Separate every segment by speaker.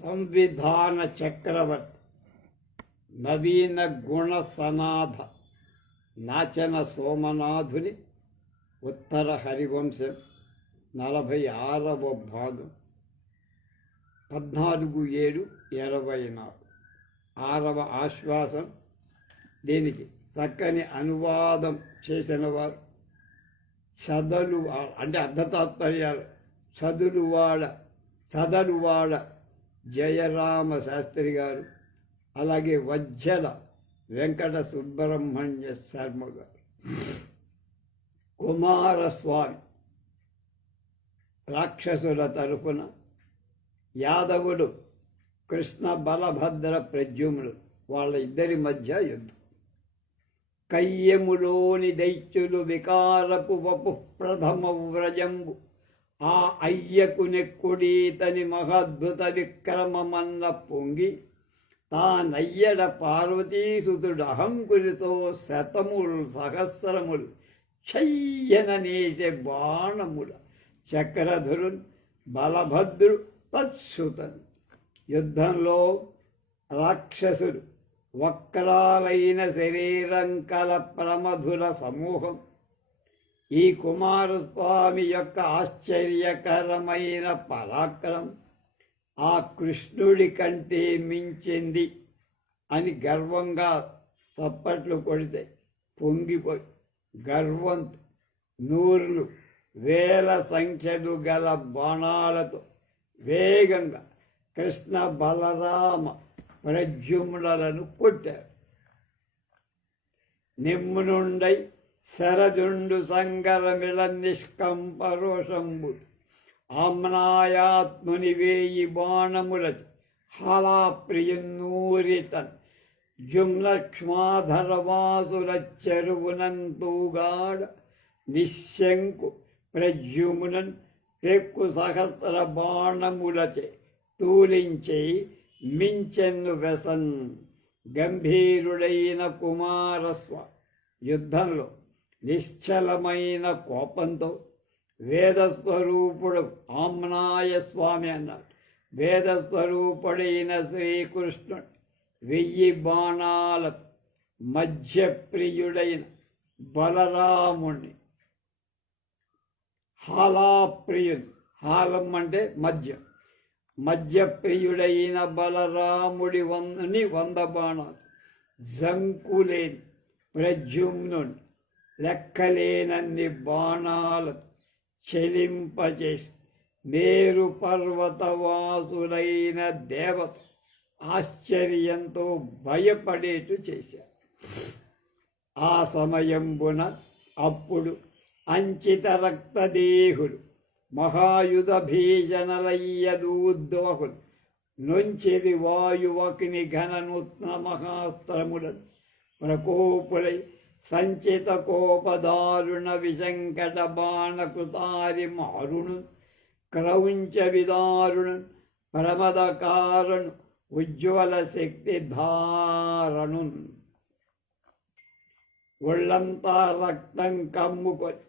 Speaker 1: సంవిధాన చక్రవర్తి నవీన గుణ సనాథ నాచన సోమనాథుని ఉత్తర హరివంశం నలభై ఆరవ భాగం పద్నాలుగు ఏడు ఇరవై నాలుగు. ఆరవ ఆశ్వాసం దీనికి చక్కని అనువాదం చేసిన వారు చదలు అంటే అర్ధతాత్పర్యాలు చదులువాడ చదలువాడ జయరామ శాస్త్రి గారు అలాగే వజ్జల వెంకట సుబ్రహ్మణ్య శర్మ గారు కుమారస్వామి రాక్షసుల తరపున యాదవుడు కృష్ణ బలభద్ర ప్రద్యుమ్నుడు వాళ్ళ ఇద్దరి మధ్య యుద్ధం. కయ్యములోని దైత్యులు వికారపు వపు ప్రథమ వ్రజంబు ఆ అయ్యకు నెక్కుడీతని మహద్భుత విక్రమమన్న పొంగి తానయ్యడ పార్వతీసుతుడు అహంకురితో శతములు సహస్రములు చెయ్యననేసే బాణముల చక్రధురున్ బలభద్రుడు తత్సుతన్. యుద్ధంలో రాక్షసుడు వక్రాలైన శరీరం కల ప్రమధుల సమూహం ఈ కుమారస్వామి యొక్క ఆశ్చర్యకరమైన పరాక్రమం ఆ కృష్ణుడి కంటే మించింది అని గర్వంగా చప్పట్లు కొడితే పొంగిపోయి గర్వం నూర్లు వేల సంఖ్యలు గల బాణాలతో వేగంగా కృష్ణ బలరామ ప్రద్యుమ్నులను కొట్టారు నిమ్మునుండై శరజుండు సంగరమిళ నిష్కంపరోషంబు. ఆమ్నాయాత్ముని వేయి బాణముల హాలాప్రియున్నూరిటన్ జుమ్లక్ష్మాధరవాసుల చెరువునంతూగాడ నిశ్శంకు ప్రజ్యుమునన్ పెక్కు సహస్ర బాణములచే తూలించి మించెన్ను వెసన్ గంభీరుడైన కుమారస్వ. యుద్ధంలో నిశ్చలమైన కోపంతో వేదస్వరూపుడు ఆమ్నాయ స్వామి అన్నాడు. వేదస్వరూపుడైన శ్రీకృష్ణుడు వెయ్యి బాణాల మధ్యప్రియుడైన బలరాముణ్ణి. హాలాప్రియుడు హాలం అంటే మధ్య. మధ్యప్రియుడైన బలరాముడి వందని వంద బాణాలు. జంకులేని ప్రజుమ్నుని లెక్కలేనన్ని బాణాలు చెలింపచేసి మేరు పర్వతవాసులైన దేవత ఆశ్చర్యంతో భయపడేటు చేశారు. ఆ సమయంబున అప్పుడు అంచిత రక్తదేహుడు మహాయుధ భీషణలయ్యదూద్వహుడు నొంచెది వాయువకిని ఘననూత్న మహాస్త్రములను ప్రకోపులై సంచిత కోపదారుణ విశంకట బాణకృతారి మారుణు క్రౌంచ విదారుణు ప్రమదకారణు ఉజ్వల శక్తి ధారణు ఒళ్ళంతా రక్తం కమ్ముకొని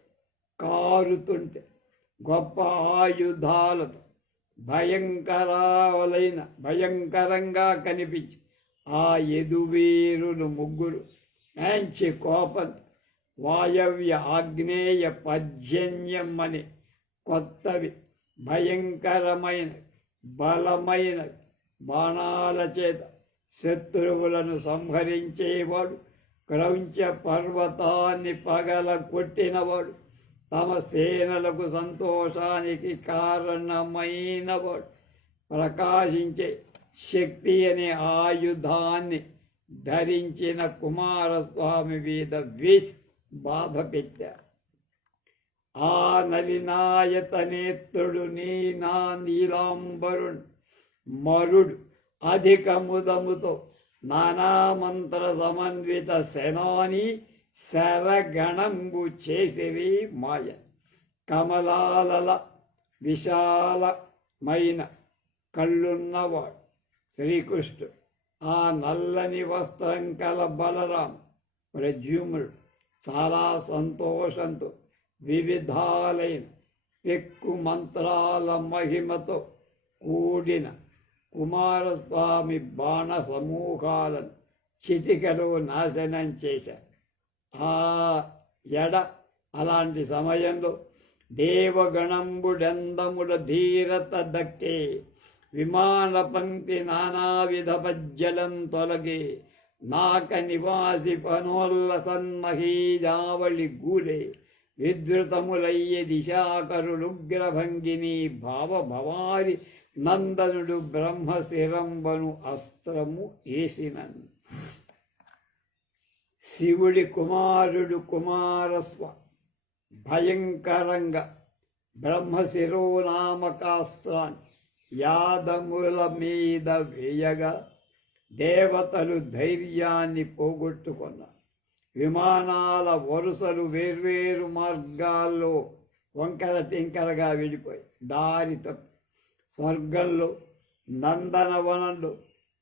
Speaker 1: కారుతుంటే గొప్ప ఆయుధాలతో భయంకరాలైన భయంకరంగా కనిపించి ఆ ఎదువీరులు ముగ్గురు మంచి కోపం. వాయవ్య ఆగ్నేయ పర్జన్యం అని కొత్తవి భయంకరమైన బలమైన బాణాల చేత శత్రువులను సంహరించేవాడు క్రౌంచ పర్వతాన్ని పగల కొట్టినవాడు తమ సేనలకు సంతోషానికి కారణమైనవాడు. ప్రకాశించే శక్తి అనే ఆయుధాన్ని ధరించిన కుమారస్వామి మీద విష్ బాధ పెట్టారు ఆ నలినాయతనేత్రుడు నీ నా నీలాంబరుణ్ మరుడు అధికముదముతో నానామంత్ర సమన్విత శనాని శరగణంబు చేసిరి మాయ. కమలాలల విశాలమైన కళ్ళున్నవాడు శ్రీకృష్ణుడు. ఆ నల్లని వస్త్రం కల బలరాం. ప్రద్యుమ్నుడు చాలా సంతోషంతో వివిధాలైన పెక్కు మంత్రాల మహిమతో కూడిన కుమారస్వామి బాణ సమూహాలను చిటికలో నాశనం చేశారు ఆ ఎడ అలాంటి సమయంలో దేవగణంబుడెందముల ధీరత దక్కే విమాన పంక్తి నానావిధ పజ్జలం తొలగే నాక నివాసి పనోల్ల సన్మహీజావళి గూలే విద్రుతములయ్య దిశాకరుడుగ్రభంగిని భావ భవారి నందనుడు బ్రహ్మశిరంబను అస్త్రము ఏసినన్. శివుడి కుమారుడు కుమారస్వ భయంకరంగా బ్రహ్మశిరోనామకాస్త్రాన్ని యాదముల మీద వేయగా దేవతలు ధైర్యాన్ని పోగొట్టుకున్నారు. విమానాల వరుసలు వేర్వేరు మార్గాల్లో వంకర టింకరగా విడిపోయి దారి తప్పి. స్వర్గంలో నందనవనంలో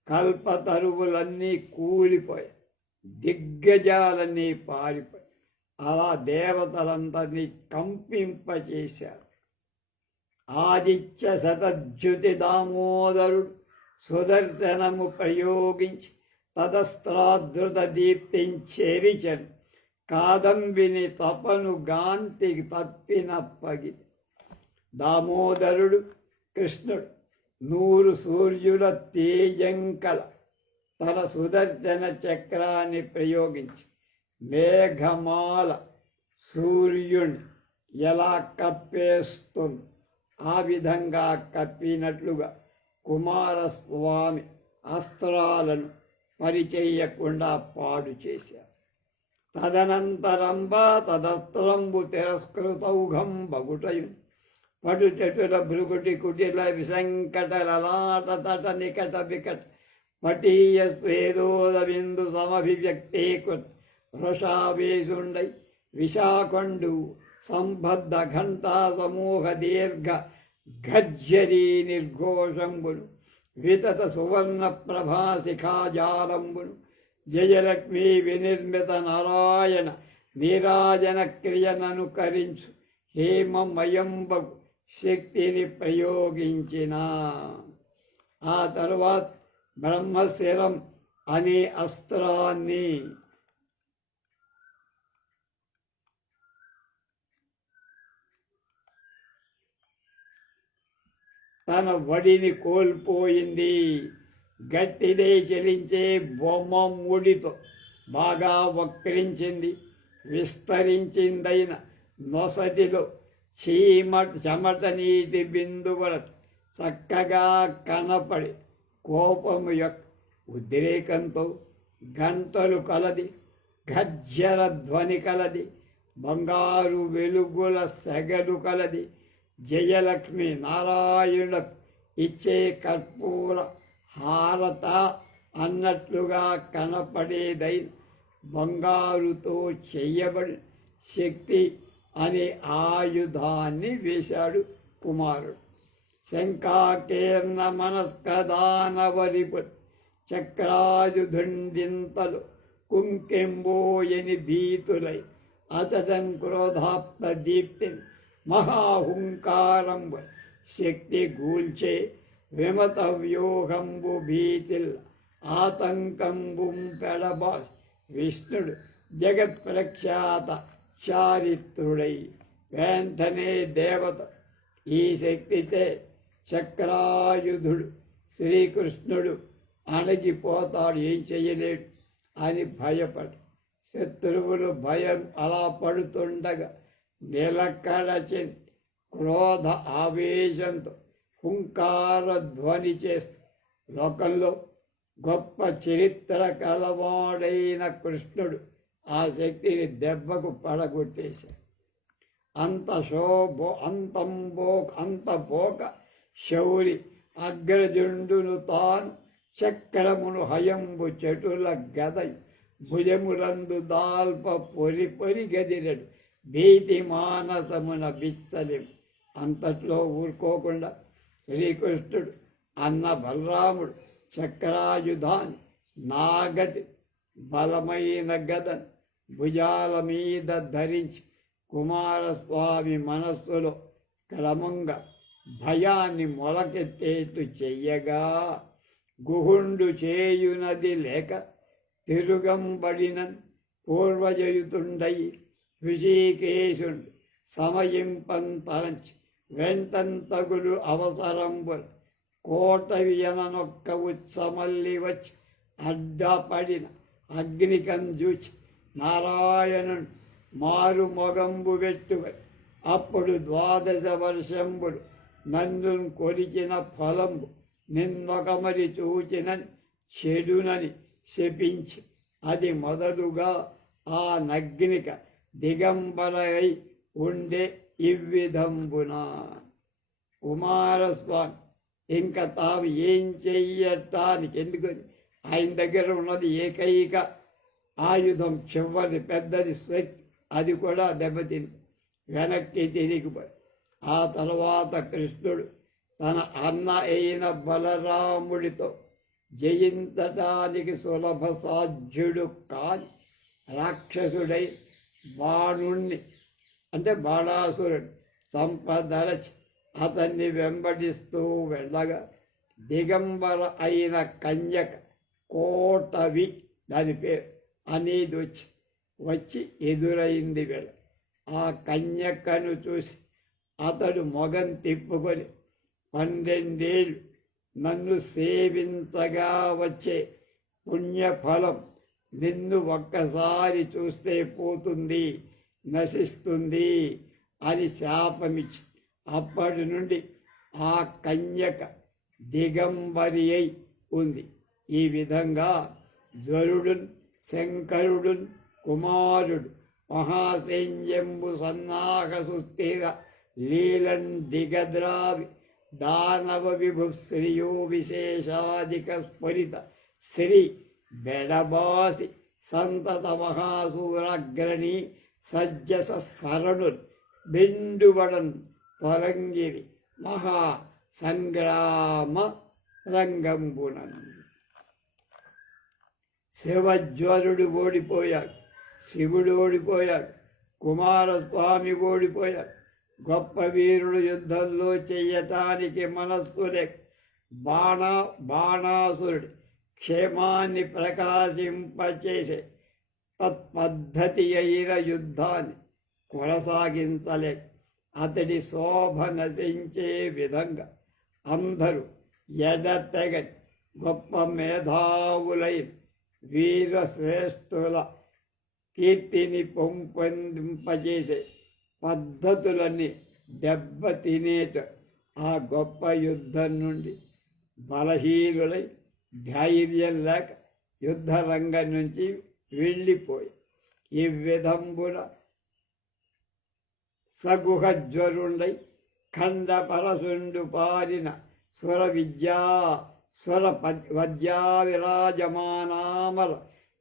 Speaker 1: కల్పతరువులన్నీ కూలిపోయి దిగ్గజాలన్నీ పారిపోయి. అలా దేవతలందరినీ కంపింపచేశారు. ఆదిత్య శతజ్యుతి దామోదరుడు సుదర్శనము ప్రయోగించి తదస్త్రాధృత దీప్తించెరిచను కాదంబిని తపను గాంతి తప్పినప్పగి దామోదరుడు కృష్ణుడు నూరు సూర్యుల తేజంకల తన సుదర్శన చక్రాన్ని ప్రయోగించి మేఘమాల సూర్యుని ఎలా కప్పేస్తుంది? ఆ విధంగా కప్పినట్లుగా కుమారస్వామి అస్త్రాలను పరిచేయకుండా పాడు చేశారు. తదనంతరంబ తదస్త్రంబు తిరస్కృతౌఘం బగుటయు పడు చెటుల భృగుటి కుటిల విసంకట లలాట తట నికట వికట పటీయ స్వేదోద బిందు సమభివ్యక్తే కృత్ విశాఖండు సంబద్ధ ఘంటా సమూహ దీర్ఘ గజ్జరీ నిర్ఘోషంబును వితత సువర్ణ ప్రభాశిఖాజాలంబును జయలక్ష్మీ వినిర్మిత నారాయణ నీరాజన క్రియననుకరించు హేమమయంబగు శక్తిని ప్రయోగించిన. ఆ తరువాత బ్రహ్మశిరం అనే అస్త్రాన్ని తన వడిని కోల్పోయింది. గట్టిదే చెలించే బొమ్మ ముడితో బాగా వక్రించింది. విస్తరించిందైన నొసటిలో చీమ చెమట నీటి బిందువుల చక్కగా కనపడి కోపము యొక్క ఉద్రేకంతో గంటలు కలది గజ్జర ధ్వని కలది బంగారు వెలుగుల సెగలు కలది జయలక్ష్మి నారాయణ ఇచ్చే కర్పూర హారత అన్నట్లుగా కనపడేదై బంగారుతో చెయ్యబడి శక్తి అనే ఆయుధాన్ని వేశాడు కుమారుడు. శంకాకీర్ణ మనస్కదానవరిపు చక్రాయుధుండింతలు కుంకెంబోయని భీతులై అతడం క్రోధాప్త దీప్తిని మహాహుంకారం శక్తి గూల్చే విమత వ్యూహంబు భీతిల్ ఆతంకంబు పెడబాస్ విష్ణుడు జగత్ ప్రఖ్యాత చారిత్రుడై వెంటనే దేవత ఈ శక్తితే చక్రాయుధుడు శ్రీకృష్ణుడు అణగిపోతాడు ఏం చేయలేడు అని భయపడు శత్రువులు భయం అలా పడుతుండగా నిలకడ చెంది క్రోధ ఆవేశంతో హుంకార ధ్వని చేస్తూ లోకంలో గొప్ప చరిత్ర కలవాడైన కృష్ణుడు ఆ శక్తిని దెబ్బకు పడగొట్టేశాడు. అంత శోభో అంతంబో అంత పోక శౌరి అగ్రజుండును తాను చక్రమును హయంబు చెటుల గదై భుజములందు దాల్ప పొరి పొరి గదిరడు. భీతి మానసమున బిచ్చలి అంతట్లో ఊరుకోకుండా శ్రీకృష్ణుడు అన్న బలరాముడు చక్రాయుధాన్ని నాగటి బలమైన గదన్ భుజాల మీద ధరించి కుమారస్వామి మనస్సులో క్రమంగా భయాన్ని మొలకెత్తేట్టు చెయ్యగా. గుహుండు చేయునది లేక తిరుగంబడిన పూర్వజయుతుండై ఋషికేశుడు సమయింపంతలంచి వెంటంతగులు అవసరంబులు కోట వియననొక్క ఉత్సమల్లి వచ్చి అడ్డపడిన అగ్నికంజూచి నారాయణుడు మారు మొగంబు పెట్టుకొని అప్పుడు ద్వాదశ వర్షంబుడు నన్ను కొలిచిన ఫలంబు నిన్నొకమరి చూచినని చెడునని శపించి అది మొదలుగా ఆ నగ్నిక దిగంబరై ఉండే ఇవ్విధంబున కుమారస్వామి ఇంకా తాము ఏం చెయ్యటానికి ఎందుకని ఆయన దగ్గర ఉన్నది ఏకైక ఆయుధం చివరి పెద్దది శక్తి అది కూడా దెబ్బతిని వెనక్కి తిరిగిపోయి ఆ తర్వాత కృష్ణుడు తన అన్న అయిన బలరాముడితో జయించటానికి సులభ సాధ్యుడు కాని రాక్షసుడై బాణుణ్ణి. అంటే బాణాసురుడు సంపదరచి అతన్ని వెంబడిస్తూ వెళ్ళగా దిగంబర అయిన కన్యక కోటవి దాని పేరు అనేది వచ్చి వచ్చి ఎదురైంది వీళ్ళ. ఆ కన్యకను చూసి అతడు మొగం తిప్పుకొని పన్నెండేళ్ళు నన్ను సేవించగా వచ్చే పుణ్యఫలం నిన్ను ఒక్కసారి చూస్తే పోతుంది నశిస్తుంది అని శాపమిచ్చి అప్పటి నుండి ఆ కన్యక దిగంబరి అయి ఉంది. ఈ విధంగా జ్వరుడున్ శంకరుడున్ కుమారుడు మహాసైన్యంబు సన్నాహ సుస్థిర లీలన్ దిగద్రావి దానవ విభు శ్రియో విశేషాధిక స్ఫురిత శ్రీ బెడబాసి సంతత మహాసూరగ్రణి సజ్జస సరణుల్ బిండువడన్ తొలంగిరి మహా సంగ్రామ రంగంబునన్. శివజ్వరుడు ఓడిపోయాడు శివుడు ఓడిపోయాడు కుమారస్వామి ఓడిపోయాడు. గొప్ప వీరుడు యుద్ధంలో చెయ్యటానికి మనస్సు లేక బాణా బాణాసురుడు క్షేమాన్ని ప్రకాశింపచేసే తత్పద్ధతి అయిన యుద్ధాన్ని కొనసాగించలేక అతడి శోభ నశించే విధంగా అందరూ ఎడతెగని గొప్ప మేధావులైన వీరశ్రేష్ఠుల కీర్తిని పొంపొందింపజేసే పద్ధతులన్నీ దెబ్బతినేట ఆ గొప్ప యుద్ధం నుండి బలహీనులై ధైర్యం లేక యుద్ధరంగం నుంచి వెళ్ళిపోయి ఈ విధంబున సగుహజ్వరుండై ఖండ పరసుండు పారిన స్వర విద్యా స్వర వద్యా విరాజమానామర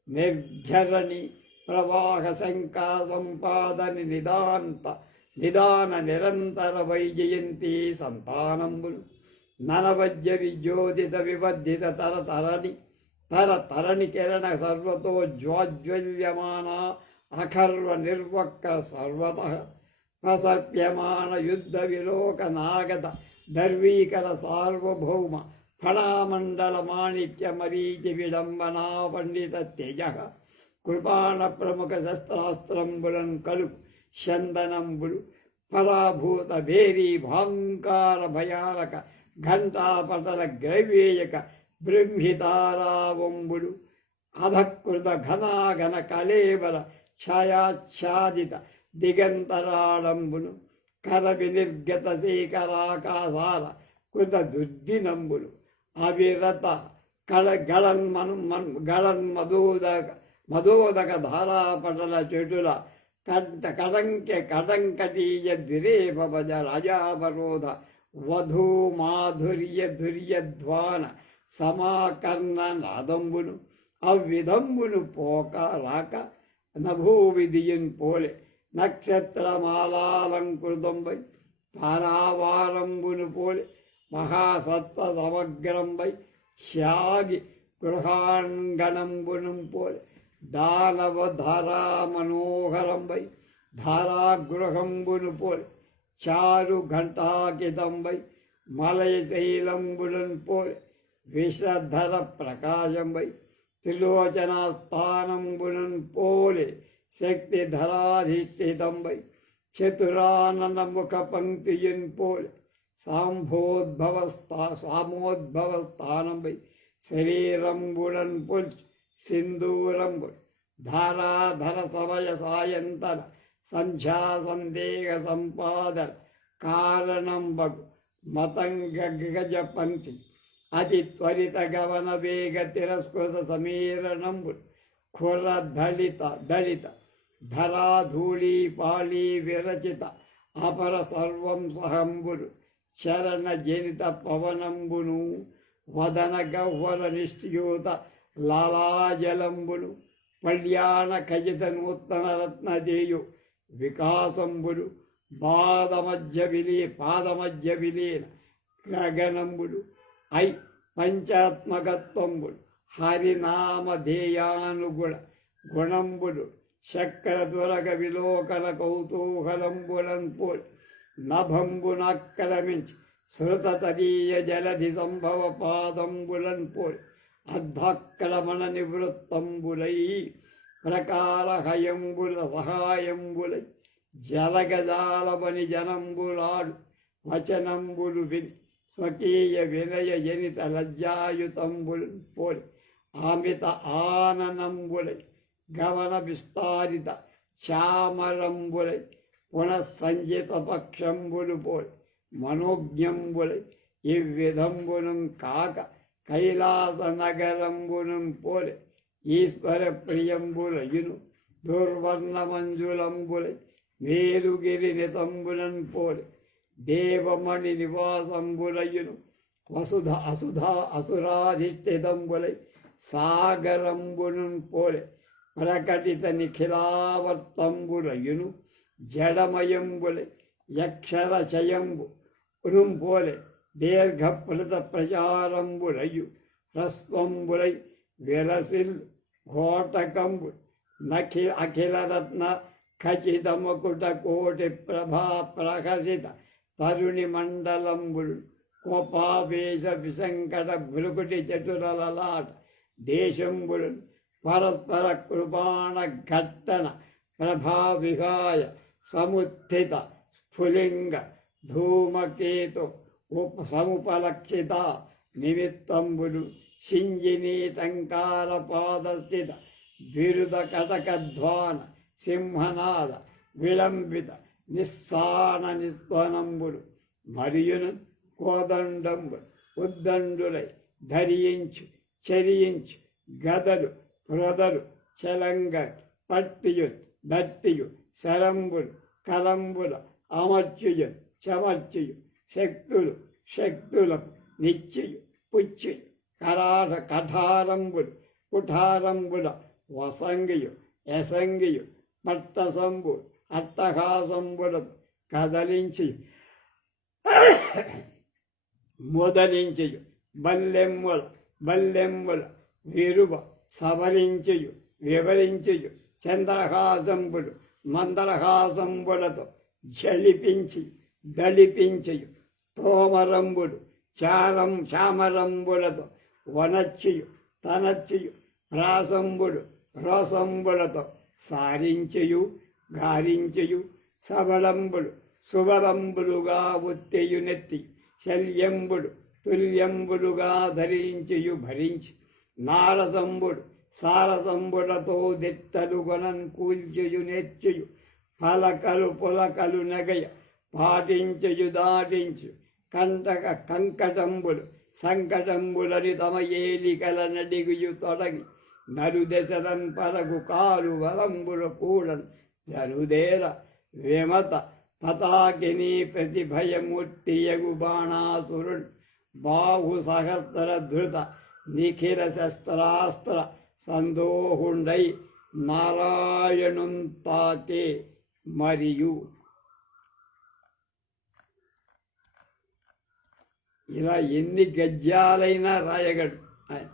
Speaker 1: నిర్ఘరణి ప్రవాహ శంకా సంపాదని నిదాంత నిదాన నిరంతర వైజయంతి సంతానంబులు. ననవజ్య విజ్యోతిత వివర్ధిత తర తరణి తర తరణి కిరణ సర్వతో జ్వాజ్వల్యమాన అఖర్వ నిర్వక్ర సర్వత ప్రసర్ప్యమాన యుద్ధ విలోక నాగత దర్వీకర సార్వభౌమ ఫణామండల మాణిక్య మరీచి విడంబనా పండిత తేజ కృపాణ ప్రముఖ శస్త్రాస్త్రంబులన్ కలు శందనంబులు పరాభూత భేరీ భాంకార భయానక ఘంటాపటల గ్రైవేయక బృంహితారావంబులు అధకృత ఘనాఘన కళేబల ఛాయాచ్ఛాదిత దిగంతరాళంబును కరవి నిర్గత శేఖరాకాశాల కృత దుర్దినంబులు అవిరత కళ గళన్ మను మన్ గళన్ మధోదక మధోదక ధారాపటల చెటుల కంట కటంక కటంకటీయ ద్విరేపజ రాజావరోధ వధూ మాధుర్య దుర్యధ్వాన సమాకర్ణ నాదంబును అవ్విధంబును పోక రాక నభూవిధియున్ పోలే నక్షత్రమాలాలంకృతంబై తారావారంబును పోలే మహాసత్వ సమగ్రంబై త్యాగి గృహాంగణంబును పోలే దానవ ధారా మనోహరంబై ధారాగృహంబును పోలే చారు ఘంటాకితంబై మలయ శైలంబులన్ పోల్ విషధర ప్రకాశంబై త్రిలోచనాస్థానంబులన్ పోలే శక్తి ధరాధిష్ఠితంబై చతురానన ముఖ పంక్తియున్ పోలే సాంభోద్భవ స్థా సామోద్భవ స్థానంబై శరీరంబుడన్ పుల్ సింధూరంబుల్ ధారాధర సమయ సాయంతన సంధ్యా సందేహ సంపాదన కారణం బగు మతంగ గజ పంక్తి అతి త్వరిత గమన వేగ తిరస్కృత సమీరణం ఖుర దళిత దళిత ధరాధూళీ పాళీ విరచిత అపర సర్వం సహంబులు చరణ జనిత పవనంబును వదన గహ్వర నిష్ఠయూత లాలాజలంబులు కళ్యాణ ఖజిత నూతన రత్నదేయు వికాసంబులు పాదమధ్య విలీ పాదమధ్య విలీన గగనంబులు ఐ పంచాత్మకత్వంబులు హరినామధేయానుగుణ గుణంబులు చక్ర దొరక విలోకన కౌతూహలంబులన్ నభంబునక్రమించి నభంబునాక్రమించి తదీయ జలధి సంభవ పాదంబులన్ అర్ధక్రమణ నివృత్తంబులై ప్రకారహయంబుల సహాయంబులై జలగజాలమని జనంబులాడు వచనంబులు విని స్వకీయ వినయ జనిత లజ్జాయుతంబులు పోలి ఆమిత ఆననంబులై గమన విస్తారిత శ్యామరంబులై పునఃసంజిత పక్షంబులు పోలి మనోజ్ఞంబులై ఇవ్విధంబునం కాక కైలాస నగరంబునం పోలే ఈశ్వర ప్రియంబులయును దుర్వర్ణ మంజులంబులై మేలుగిరి నితంబులన్ పోలే దేవమణి నివాసంబులయును వసుధ అసుధ అసురాధిష్ఠితంబులై సాగరంబును పోలి ప్రకటిత నిఖిలావర్తంబులయును జడమయంబులై యక్షరచయంబు పోలే దీర్ఘప్రత ప్రచారంబులయు హ్రస్వంబులై విరసిల్ ఘోటకంబు నఖి అఖిలరత్న ఖచితముకుట కోటి ప్రభా ప్రహసిత తరుణి మండలంబులు కోపావేశ విసంకట భృకుటి చతురలలాట దేశంబులు పరస్పర కృపాణ ఘట్టన ప్రభావిహాయ సముత్థిత స్ఫులింగ ధూమకేతు ఉప సముపలక్షిత నిమిత్తంబులు సింజినీటంకార పాదస్థిత బిరుద కటకధ్వాన సింహనాద విళంబిత నిస్సాన నిస్వనంబుడు మరియును కోదండంబు ఉద్దండులై ధరించు చరించు గదలు ప్రొదలు చలంగ పట్టియు దట్టియు శరంబులు కలంబుల అమర్చుయు చమర్చుయు శక్తులు శక్తులకు నిత్యయు పుచ్చుయు కరాట కఠారంబులు కుఠారంబుల వసంగియు ఎసంగియు పట్టసంబు అట్టహాసంబులతో కదలించి మొదలించయు బల్లెమ్ముల బల్లెమ్ముల విరువ సవరించయు వివరించయు చంద్రహాసంబులు మందరహాసంబులతో జలిపించి దళిపించయు తోమరంబులు చారం చామరంబులతో వనచ్చియు తనచ్చియు రాసంబుడు రోసంబులతో సారించయు గారించయు సబలంబులు శుభలంబులుగా ఒత్తెయు నెత్తి శల్యంబుడు తుల్యంబులుగా ధరించియు భరించి నారసంబుడు సారసంబులతో దిట్టలు గొనన్ కూల్చయు నెచ్చయు పలకలు పులకలు నగయ పాటించయు దాటించు కంటక కంకటంబులు సంకటంబులని తమ ఏలికల నడిగుయు తొడగి నరుదెసరన్ పరగు కారు వలంబుల కూడన్ జరుదేర విమత పతాకిని ప్రతిభయమూర్తియగు బాణాసురుణ్ బాహు సహస్ర ధృత నిఖిల శస్త్రాస్త్ర సందోహుండై నారాయణుంతాకే మరియు ఇలా ఎన్ని గద్యాలైనా రాయగడు ఆయన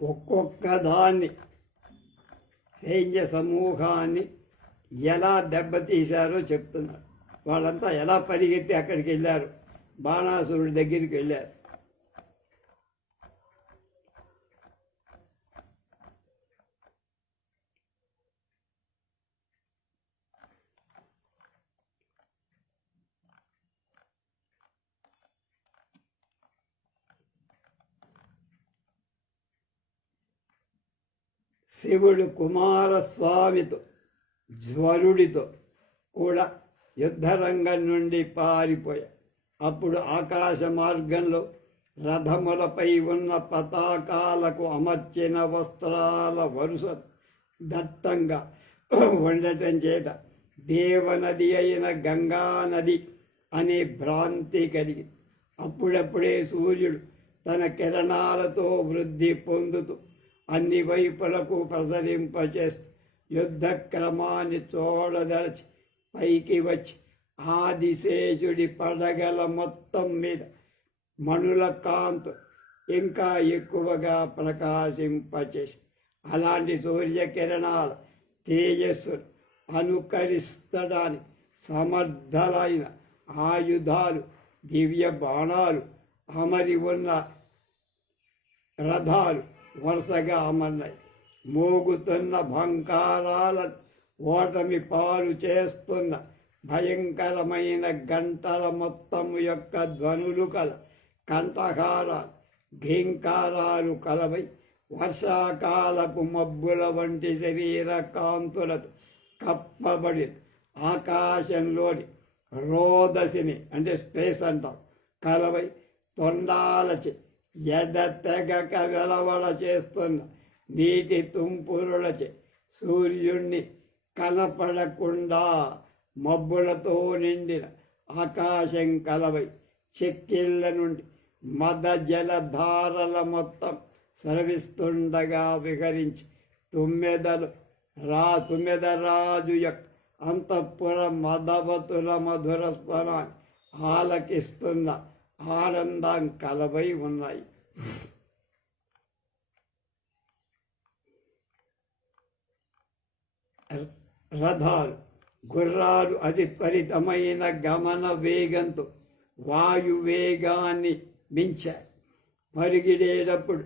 Speaker 1: ఒక్కొక్క దాన్ని సైన్య సమూహాన్ని ఎలా దెబ్బతీశారో చెప్తున్నారు వాళ్ళంతా ఎలా పరిగెత్తి అక్కడికి వెళ్ళారు బాణాసురుడి దగ్గరికి వెళ్ళారు. శివుడు కుమారస్వామితో జ్వరుడితో కూడా యుద్ధరంగం నుండి పారిపోయా. అప్పుడు ఆకాశ మార్గంలో రథములపై ఉన్న పతాకాలకు అమర్చిన వస్త్రాల వరుస దట్టంగా ఉండటం చేత దేవనది అయిన గంగా నది అనే భ్రాంతి కలిగి అప్పుడప్పుడే సూర్యుడు తన కిరణాలతో వృద్ధి పొందుతూ అన్ని వైపులకు ప్రసరింపచేస్తూ యుద్ధ క్రమాన్ని చూడదలచి పైకి వచ్చి ఆదిశేషుడి పడగల మొత్తం మీద మణుల కాంతు ఇంకా ఎక్కువగా ప్రకాశింపచేసి అలాంటి సూర్యకిరణాల తేజస్సును అనుకరిస్తడానికి సమర్థలైన ఆయుధాలు దివ్య బాణాలు అమరి ఉన్న రథాలు వరుసగా అమర్నాయి మోగుతున్న భంకారాల ఓటమి పాలు చేస్తున్న భయంకరమైన గంటల మొత్తం యొక్క ధ్వనులు కల కంఠహారాలు ఘీంకారాలు కలవై వర్షాకాలపు మబ్బుల వంటి శరీర కాంతులతో కప్పబడి ఆకాశంలోని రోదసిని అంటే స్పేస్ అంటాం కలవై తొండాలచి ఎడతెగక వెలవడ చేస్తున్న నీటి తుంపురులచే సూర్యుణ్ణి కనపడకుండా మబ్బులతో నిండిన ఆకాశం కలవై చెక్కిళ్ళ నుండి మద జలధారల మొత్తం స్రవిస్తుండగా విహరించి తుమ్మెదలు రా తుమ్మెదరాజు యొక్క అంతఃపుర మదవతుల మధుర స్వరాన్ని ఆలకిస్తున్న ఆనందం కలవై ఉన్నాయి. రథాలు గుర్రాలు అతి త్వరితమైన గమన వేగంతో వాయు వేగాన్ని మించాయి. పరిగిడేటప్పుడు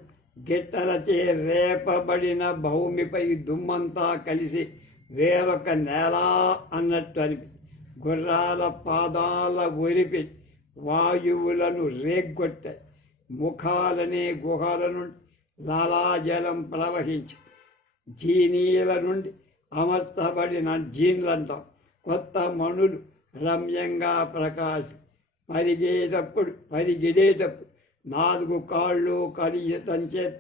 Speaker 1: గిట్టలచే రేపబడిన భూమిపై దుమ్మంతా కలిసి వేరొక నేల అన్నట్టు అనిపి గుర్రాల పాదాల ఒరిపి వాయువులను రేగ్గొట్టాయి. ముఖాలనే గుహల నుండి లాలాజలం ప్రవహించి జీనీల నుండి అమర్చబడిన జీన్లు అంటాం కొత్త మణులు రమ్యంగా ప్రకాశి పరిగేటప్పుడు పరిగెడేటప్పుడు నాలుగు కాళ్ళు కలియటం చేత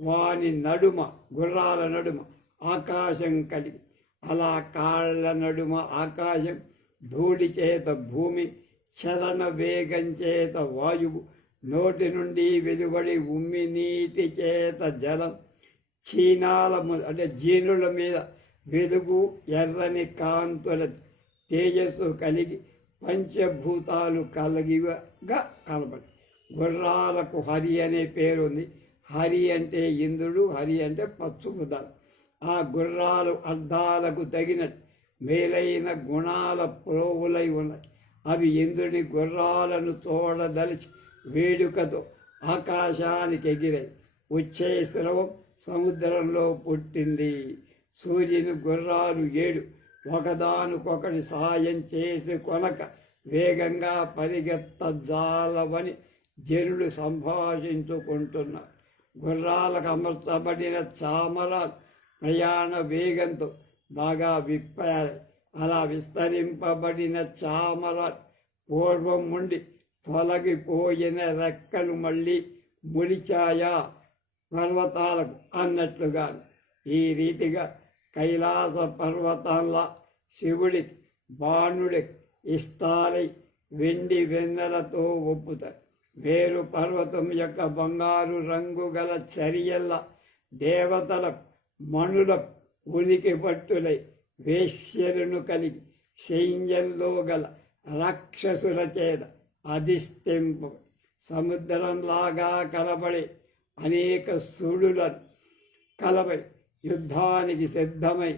Speaker 1: వాని నడుమ గుర్రాల నడుమ ఆకాశం కలిగి అలా కాళ్ళ నడుమ ఆకాశం ధూళి చేత భూమి చలన వేగం చేత వాయువు నోటి నుండి వెలువడి ఉమ్మి నీటి చేత జలం. చీనాల అంటే జీనుల మీద వెలుగు ఎర్రని కాంతుల తేజస్సు కలిగి పంచభూతాలు కలిగిగా కనపడి గుర్రాలకు హరి అనే పేరు ఉంది. హరి అంటే ఇంద్రుడు హరి అంటే పసుపు ఆ గుర్రాలు అర్థాలకు తగినట్టు మేలైన గుణాల ప్రోవులై ఉన్నాయి. అవి ఇంద్రుని గుర్రాలను తోడదలిచి వేడుకతో ఆకాశానికి ఎగిరాయి. వచ్చే స్రవం సముద్రంలో పుట్టింది. సూర్యుని గుర్రాలు ఏడు. ఒకదానికొకటి సాయం చేసి కొనక వేగంగా పరిగెత్తజాలవని జనులు సంభాషించుకుంటున్నారు. గుర్రాలకు అమర్చబడిన చామరాలు ప్రయాణ వేగంతో బాగా విప్పారు అలా విస్తరింపబడిన చామర పూర్వం నుండి తొలగిపోయిన రెక్కలు మళ్ళీ ముడిచాయా పర్వతాలకు అన్నట్లుగా ఈ రీతిగా కైలాస పర్వతంలా శివుడికి బాణుడి ఇష్టాలై వెండి వెన్నెలతో ఒప్పుతారు వేరు పర్వతం యొక్క బంగారు రంగు గల చర్యల్ల దేవతలకు మణులకు ఉనికి పట్టులై వేశ్యలను కలిగి సైన్యంలో గల రాక్షసుల చేత అధిష్టింపు సముద్రంలాగా కనబడే అనేక సుడులను కలవై యుద్ధానికి సిద్ధమై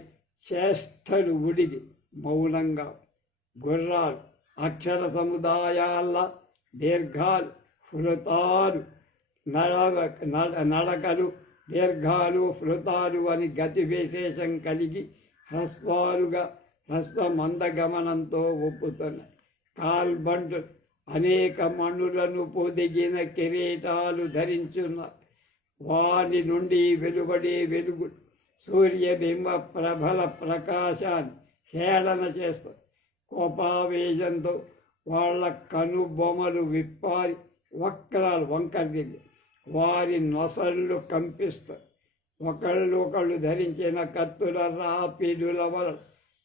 Speaker 1: చేష్టలు ఉడిగి మౌనంగా గుర్రాలు అక్షర సముదాయాల దీర్ఘాలు ఫృతాలు నడవ నడ- నడకలు దీర్ఘాలు ఫృతాలు అని గతి విశేషం కలిగి హ్రస్వాలుగా హ్రస్వ మందగమనంతో ఒప్పుతున్నాయి కాల్బంట్ అనేక మణులను పొదిగిన కిరీటాలు ధరించున్న వాని నుండి వెలువడే వెలుగు సూర్యబింబ ప్రభల ప్రకాశాన్ని హేళన చేస్తారు కోపావేశంతో వాళ్ళ కనుబొమలు విప్పారి వక్రాలు వంకర్దిల్లి వారి నొసళ్ళు కంపిస్తారు ఒకళ్ళు ఒకళ్ళు ధరించిన కత్తుల రాపిడుల వలన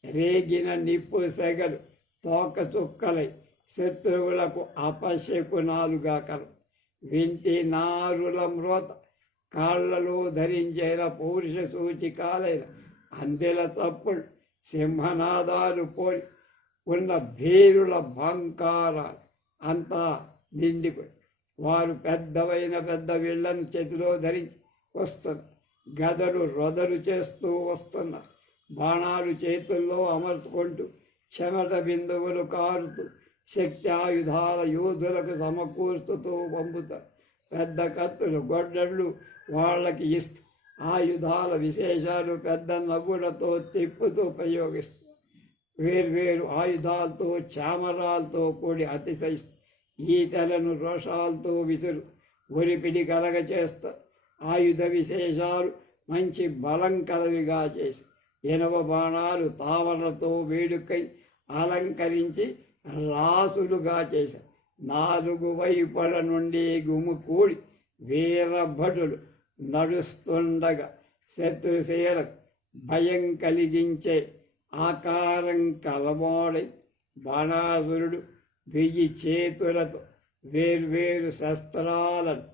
Speaker 1: రేగిన నిప్పు సెగలు తోక చుక్కలై శత్రువులకు అపశకునాలుగాకలు వింటి నారుల మ్రోత కాళ్ళలో ధరించిన పౌరుష సూచికాలైన అందెల చప్పుడు సింహనాదాలు పోలి ఉన్న భీరుల భంకారాలు అంతా నిండిపోయి వారు పెద్దవైన పెద్ద వీళ్ళను చేతిలో ధరించి వస్తుంది గదలు రొదలు చేస్తూ వస్తున్న బాణాలు చేతుల్లో అమర్చుకుంటూ చెమట బిందువులు కారుతూ శక్తి ఆయుధాల యోధులకు సమకూర్చుతూ పంపుతారు పెద్ద కత్తులు గొడ్డళ్ళు వాళ్ళకి ఇస్తూ. ఆయుధాల విశేషాలు పెద్ద నవ్వులతో తిప్పుతూ ప్రయోగిస్తారు వేర్వేరు ఆయుధాలతో చామరాలతో కూడి అతిశయిస్తూ. ఈతలను రోషాలతో విసురు. ఒరిపిడి కలగ చేస్తారు ఆయుధ విశేషాలు మంచి బలం కలవిగా చేసి ఎనవ బాణాలు తావరతో వేడుకై అలంకరించి రాసులుగా చేశారు. నాలుగు వైపుల నుండి గుమికూడి వీరభటులు నడుస్తుండగా శత్రుశీలకు భయం కలిగించే ఆకారం కలమోడై బాణాసురుడు వెయ్యి చేతులతో వేర్వేరు శస్త్రాలను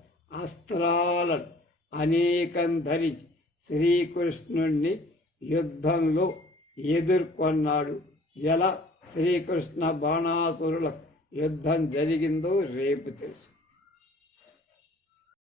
Speaker 1: అస్త్రాలను అనేకం ధరించి శ్రీకృష్ణుణ్ణి యుద్ధంలో ఎదుర్కొన్నాడు. ఎలా? శ్రీకృష్ణ బాణాసురుల యుద్ధం జరిగిందో రేపు తెలుసు